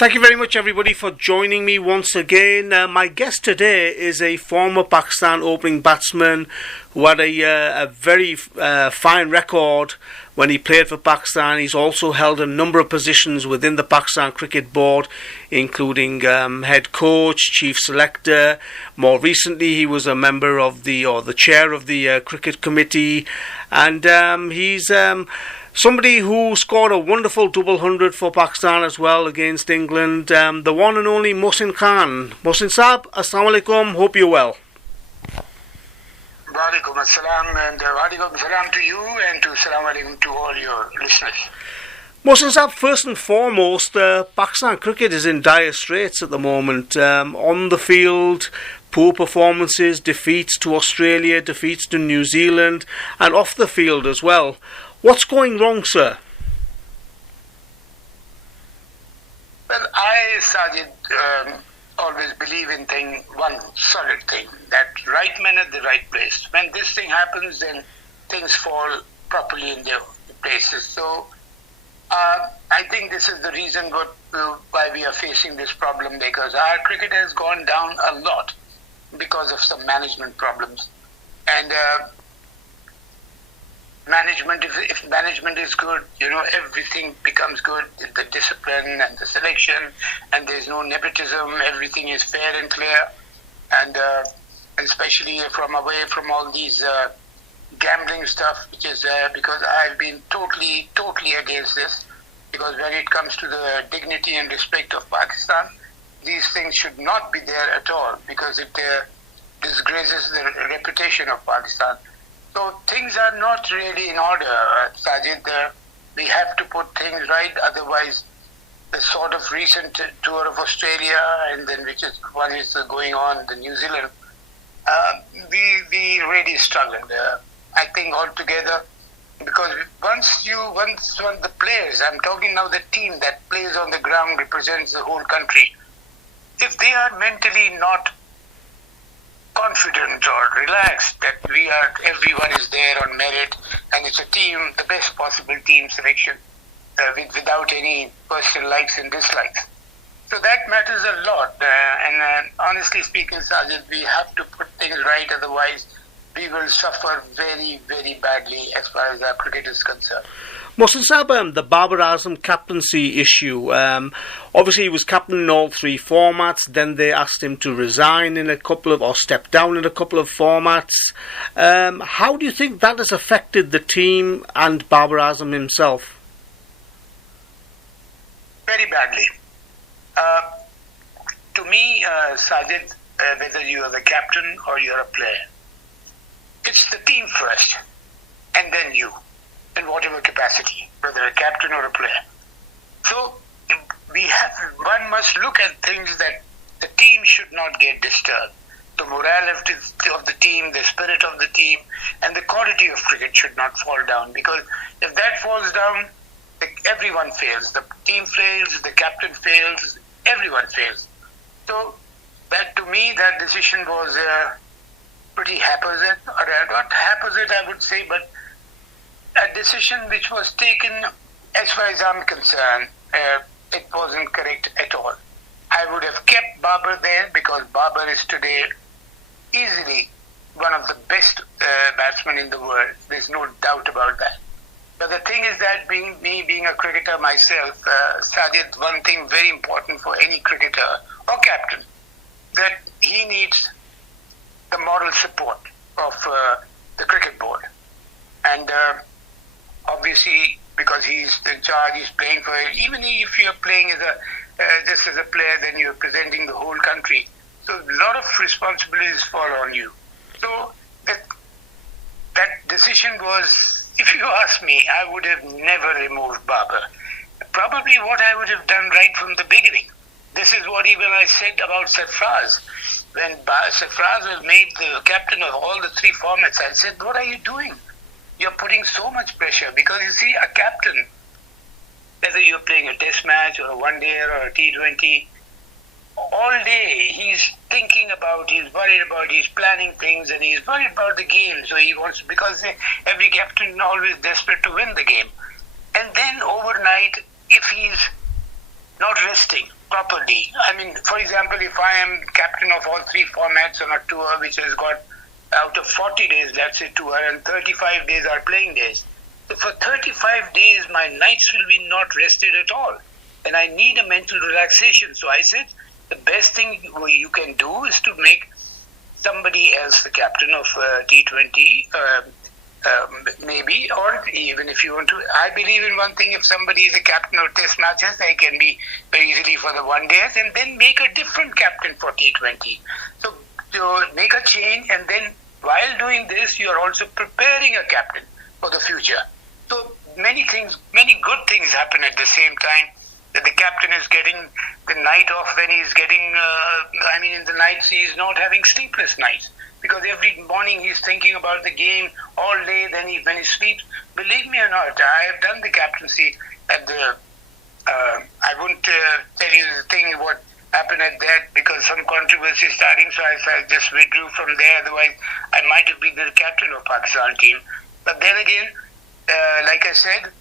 Thank you very much, everybody, for joining me once again. My guest today is a former Pakistan opening batsman who had a very fine record when he played for Pakistan. He's also held a number of positions within the Pakistan Cricket Board, including head coach, chief selector. More recently, he was a member of the chair of the cricket committee, and he's somebody who scored a wonderful double hundred for Pakistan as well against England. The one and only Mohsin Khan. Mohsin Saab, Assalamu alaikum. Hope you're well. Walaikum assalam, and walaikum assalam to you and to salam alaikum to all your listeners. Mohsin Saab, first and foremost, Pakistan cricket is in dire straits at the moment. On the field, poor performances, defeats to Australia, defeats to New Zealand, and off the field as well. What's going wrong, sir? Well, I, Sajid, always believe in one solid thing, that right man at the right place. When this thing happens, then things fall properly in their places. So I think this is the reason why we are facing this problem, because our cricket has gone down a lot because of some management problems. And if management is good, everything becomes good. The discipline and the selection, and there's no nepotism. Everything is fair and clear, and especially away from all these gambling stuff, which is because I've been totally against this. Because when it comes to the dignity and respect of Pakistan, these things should not be there at all, because it disgraces the reputation of Pakistan. So things are not really in order, Sajid. We have to put things right, otherwise the sort of recent tour of Australia, and then one is going on, the New Zealand, we really struggled. I think altogether, because once the players, I'm talking now the team that plays on the ground, represents the whole country, if they are mentally not confident or relaxed that everyone is there on merit, and it's a team, the best possible team selection, without any personal likes and dislikes. So that matters a lot. And honestly speaking, Sajid, we have to put things right, otherwise we will suffer very, very badly as far as our cricket is concerned. Mohsin Saab, the Babar Azam captaincy issue, obviously he was captain in all three formats, then they asked him to resign or step down in a couple of formats. How do you think that has affected the team and Babar Azam himself? Very badly. To me, Sajid, whether you are the captain or you're a player, it's the team first, and then you, in whatever capacity, whether a captain or a player. So one must look at things that the team should not get disturbed. The morale of the team, the spirit of the team, and the quality of cricket should not fall down, because if that falls down, everyone fails. The team fails, the captain fails, everyone fails. So that, to me, that decision was pretty haphazard, or not haphazard I would say, but a decision which was taken, as far as I'm concerned, it wasn't correct at all. I would have kept Babar there, because Babar is today easily one of the best batsmen in the world. There's no doubt about that. But the thing is that being a cricketer myself, Sajid, one thing very important for any cricketer or captain, that he needs the moral support of the cricket board. And obviously, because he's in charge, he's playing for it. Even if you're playing just as a player, then you're presenting the whole country. So a lot of responsibilities fall on you. So that decision was, if you ask me, I would have never removed Babar. Probably what I would have done right from the beginning. This is what even I said about Sarfraz. When Sarfraz was made the captain of all the three formats, I said, what are you doing? You're putting so much pressure, because you see, a captain, whether you're playing a test match or a one-day or a T20, all day he's thinking about, he's worried about, he's planning things, and he's worried about the game. So he wants, because every captain is always desperate to win the game. And then overnight, if he's not resting properly. I mean, for example, if I am captain of all 3 formats on a tour which has got out of 40 days, let's say tour, and 35 days are playing days. So for 35 days, my nights will be not rested at all. And I need a mental relaxation. So I said, the best thing you can do is to make somebody else the captain of T20, maybe, or even if you want to. I believe in one thing: if somebody is a captain of Test matches, they can be very easily for the one days, and then make a different captain for T20. So make a change, and then while doing this, you are also preparing a captain for the future. So many good things happen at the same time. That the captain is getting the night off when he's getting, in the nights he is not having sleepless nights. Because every morning he's thinking about the game all day, then when he sleeps. Believe me or not, I have done the captaincy at the, I won't tell you the thing what happened at that because some controversy starting, so I just withdrew from there. Otherwise, I might have been the captain of Pakistan team. But then again, like I said,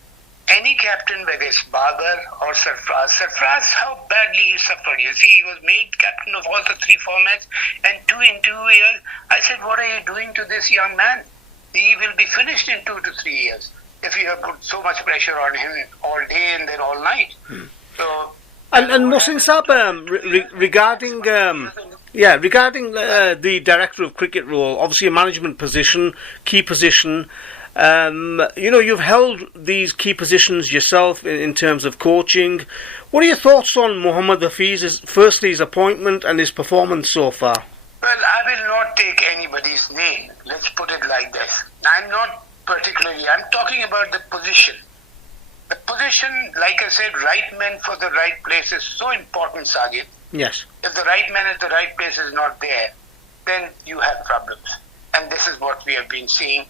any captain, whether it's Babar or Sarfraz, how badly he suffered. You see, he was made captain of all the 3 formats, and in 2 years, I said, what are you doing to this young man? He will be finished in 2 to 3 years if you have put so much pressure on him all day and then all night. So, and Mohsin Saab, regarding the director of cricket role, obviously a management position, key position. You've held these key positions yourself in terms of coaching. What are your thoughts on Mohammad Hafiz's, firstly, his appointment and his performance so far? Well, I will not take anybody's name. Let's put it like this. I'm talking about the position. The position, like I said, right man for the right place is so important, Sajid. Yes. If the right man at the right place is not there, then you have problems. And this is what we have been seeing.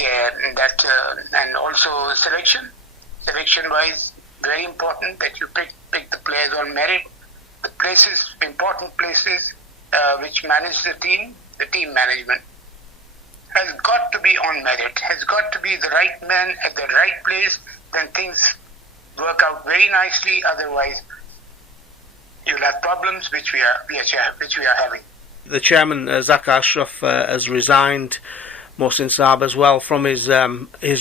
And also selection-wise, very important that you pick the players on merit. The important places which manage the team management, has got to be on merit, has got to be the right man at the right place, then things work out very nicely. Otherwise, you'll have problems which we are having. The chairman, Zak Ashraf, has resigned, Mohsin Saab as well, from his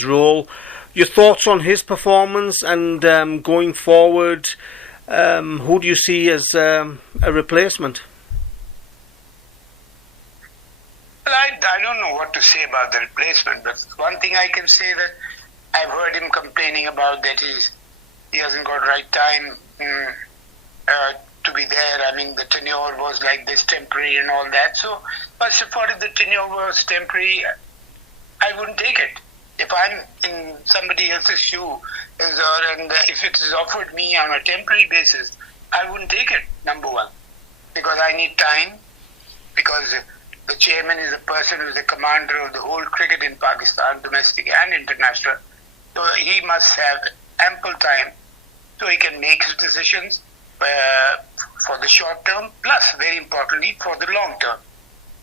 role. Your thoughts on his performance and going forward? Who do you see as a replacement? Well, I don't know what to say about the replacement, but one thing I can say that I've heard him complaining about that he hasn't got right time to be there. I mean, the tenure was like this, temporary and all that. So, first of all, if the tenure was temporary, I wouldn't take it. If I'm in somebody else's shoe, and if it is offered me on a temporary basis, I wouldn't take it, number one. Because I need time, because the chairman is a person who is the commander of the whole cricket in Pakistan, domestic and international. So he must have ample time so he can make his decisions for the short term, plus, very importantly, for the long term.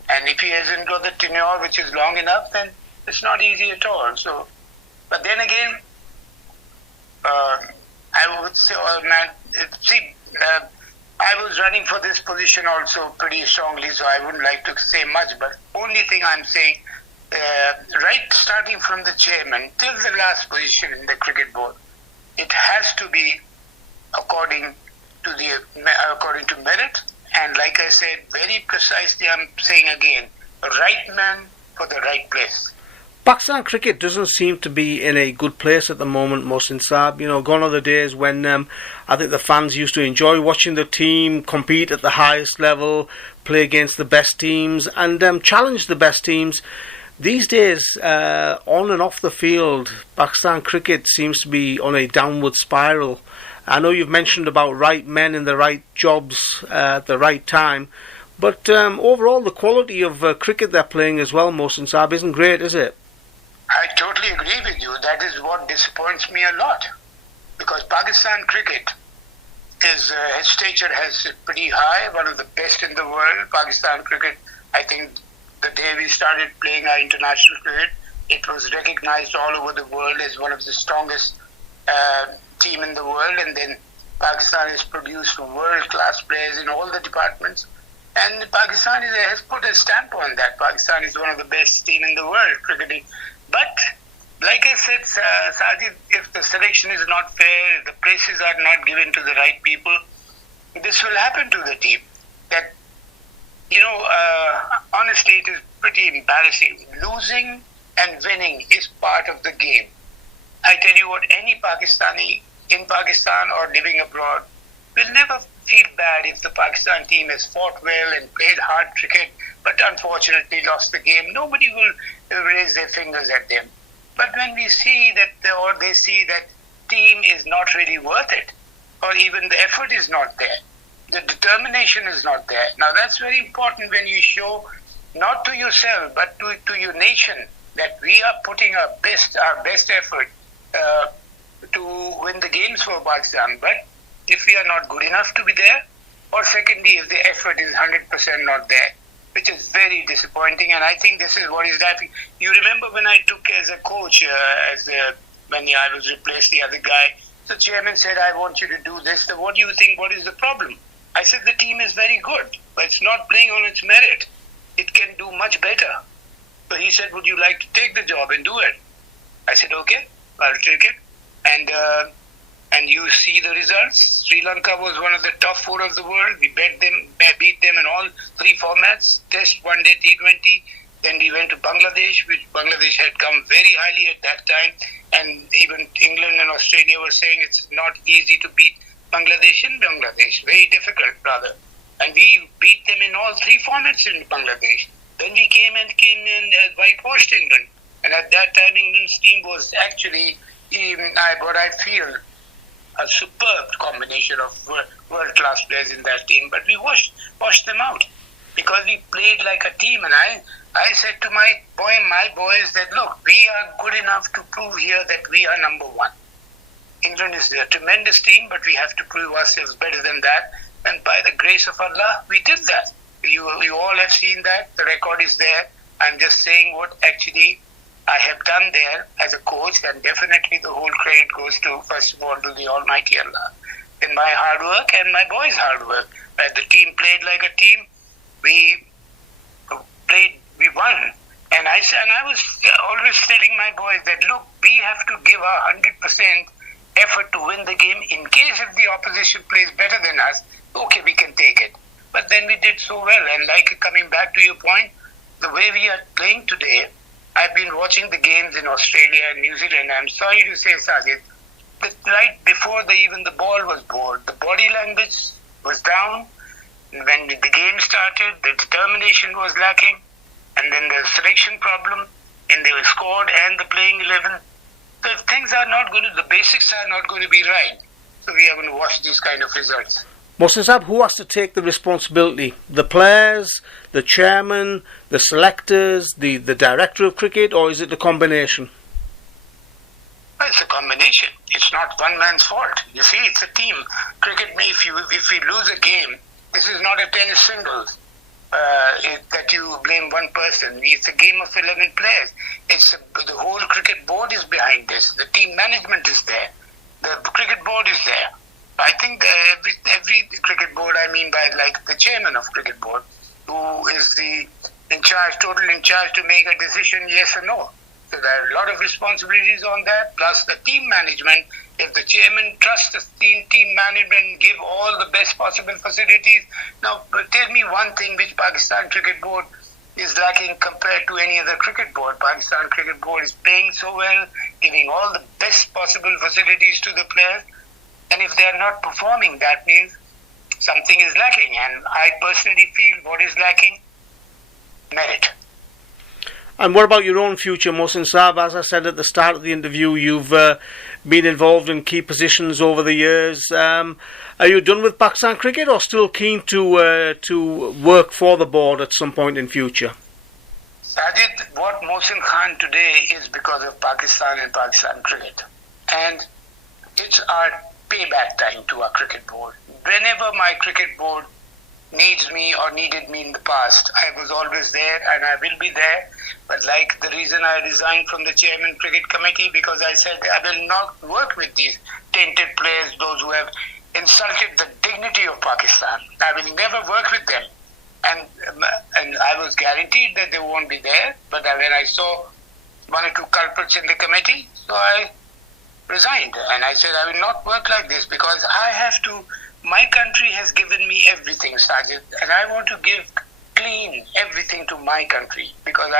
And if he hasn't got the tenure which is long enough, then it's not easy at all. So, but then again, I would say, I was running for this position also pretty strongly, so I wouldn't like to say much. But only thing I'm saying, starting from the chairman till the last position in the cricket board, it has to be according to merit. And like I said, very precisely, I'm saying again, the right man for the right place. Pakistan cricket doesn't seem to be in a good place at the moment, Mohsin Saab. Gone are the days when I think the fans used to enjoy watching the team compete at the highest level, play against the best teams, and challenge the best teams. These days, on and off the field, Pakistan cricket seems to be on a downward spiral. I know you've mentioned about right men in the right jobs at the right time, but overall the quality of cricket they're playing as well, Mohsin Saab, isn't great, is it? I totally agree with you. That is what disappoints me a lot, because Pakistan cricket is its stature has pretty high, one of the best in the world. Pakistan cricket, I think, the day we started playing our international cricket, it was recognized all over the world as one of the strongest team in the world, and then Pakistan has produced world-class players in all the departments. And Pakistan has put a stamp on that. Pakistan is one of the best team in the world cricketing. But, like I said, Sajid, if the selection is not fair, if the places are not given to the right people, this will happen to the team. That, honestly, it is pretty embarrassing. Losing and winning is part of the game. I tell you what, any Pakistani in Pakistan or living abroad will never feel bad if the Pakistan team has fought well and played hard cricket, but unfortunately lost the game. Nobody will raise their fingers at them. But when we see that, or they see that team is not really worth it, or even the effort is not there, the determination is not there. Now that's very important when you show, not to yourself, but to your nation, that we are putting our best effort to win the games for Pakistan. But if we are not good enough to be there, or secondly, if the effort is 100% not there, which is very disappointing, and I think this is what is happening. You remember when I took as a coach, when I was replaced the other guy, the chairman said, I want you to do this. So what do you think, what is the problem? I said, the team is very good, but it's not playing on its merit. It can do much better. So he said, would you like to take the job and do it? I said, okay, I'll take it. And you see the results. Sri Lanka was one of the top 4 of the world. We beat them in all 3 formats, Test, One Day, T20. Then we went to Bangladesh, which Bangladesh had come very highly at that time. And even England and Australia were saying it's not easy to beat Bangladesh in Bangladesh. Very difficult, rather. And we beat them in all 3 formats in Bangladesh. Then we came in and whitewashed England. And at that time, England's team was actually, what I feel, a superb combination of world-class players in that team. But we washed them out because we played like a team. And I said to my boys that, look, we are good enough to prove here that we are number 1. England is a tremendous team, but we have to prove ourselves better than that. And by the grace of Allah, we did that. You all have seen that. The record is there. I'm just saying what actually I have done there as a coach, and definitely the whole credit goes to, first of all, to the Almighty Allah. In my hard work and my boys' hard work. Where the team played like a team, we won. And I was always telling my boys that, look, we have to give our 100% effort to win the game. In case if the opposition plays better than us, okay, we can take it. But then we did so well. And like coming back to your point, the way we are playing today, I've been watching the games in Australia and New Zealand. I'm sorry to say, Sajid, that right before even the ball was bowled, the body language was down. When the game started, the determination was lacking. And then the selection problem in the squad and the playing 11. So if things are not going to, the basics are not going to be right, so we are going to watch these kind of results. Mohsin Saab, who has to take the responsibility? The players, the chairman, the selectors, the director of cricket, or is it the combination? Well, it's a combination. It's not one man's fault. You see, it's a team. Cricket, if we lose a game, this is not a tennis singles that you blame one person. It's a game of 11 players. The whole cricket board is behind this. The team management is there. The cricket board is there. I think every cricket board, I mean by like the chairman of cricket board, who is total in charge to make a decision, yes or no. So there are a lot of responsibilities on that, plus the team management. If the chairman trusts the team management, give all the best possible facilities. Now, tell me one thing which Pakistan Cricket Board is lacking compared to any other cricket board. Pakistan Cricket Board is playing so well, giving all the best possible facilities to the players. And if they are not performing, that means something is lacking. And I personally feel what is lacking? Merit. And what about your own future, Mohsin Saab? As I said at the start of the interview, you've been involved in key positions over the years. Are you done with Pakistan cricket, or still keen to work for the board at some point in future? Sajid, what Mohsin Khan today is because of Pakistan and Pakistan cricket. And it's our payback time to our cricket board. Whenever my cricket board needs me or needed me in the past, I was always there and I will be there. But like the reason I resigned from the chairman cricket committee, because I said I will not work with these tainted players, those who have insulted the dignity of Pakistan. I will never work with them. And I was guaranteed that they won't be there. But when I saw one or two culprits in the committee, so I resigned. And I said, I will not work like this because I have to, my country has given me everything, Sajid, and I want to give clean everything to my country because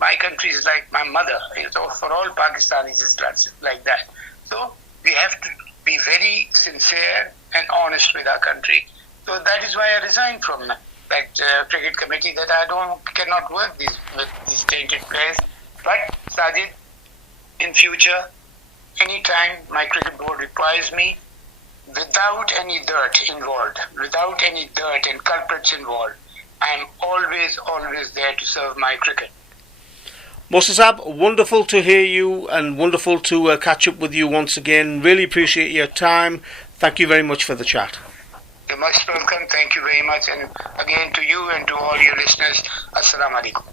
my country is like my mother. So for all Pakistanis, it's like that. So we have to be very sincere and honest with our country. So that is why I resigned from that cricket committee, that I cannot work with these tainted players. But Sajid, in future, anytime my cricket board requires me, without any dirt involved, without any dirt and culprits involved, I am always there to serve my cricket. Mohsin Sahab, wonderful to hear you and wonderful to catch up with you once again. Really appreciate your time. Thank you very much for the chat. You're most welcome. Thank you very much. And again to you and to all your listeners, Assalamu alaikum.